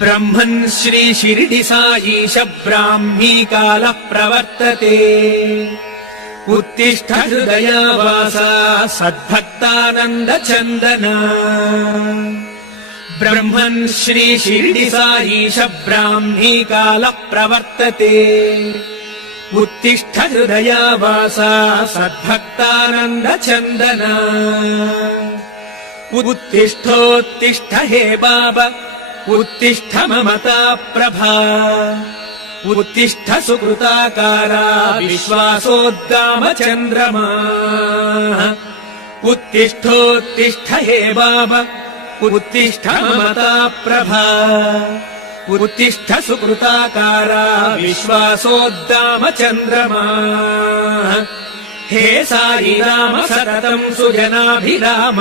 ब्रह्मन् श्री शिरडि साईश ब्राह्मी कालः प्रवर्तते। उत्तिष्ठ हृदयावासा सद्भक्तानन्द चन्दना। ब्रह्मन् श्री शिरडि साईश ब्राह्मी कालः प्रवर्तते। उत्तिष्ठ हृदयावासा सद्भक्तानन्द चन्दना। उत्तिष्ठोत्तिष्ठ हे बाबा उत्तिष्ठ ममता प्रभा। उत्तिष्ठ सुकृताकारा विश्वासोद्गाम चन्द्रमा। उत्तिष्ठोत्तिष्ठ हे बाबा उत्तिष्ठ ममता प्रभा। उत्तिष्ठ सुकृताकारा विश्वासोद्गाम चन्द्रमा। हे साई राम सततं सुजनाभिराम।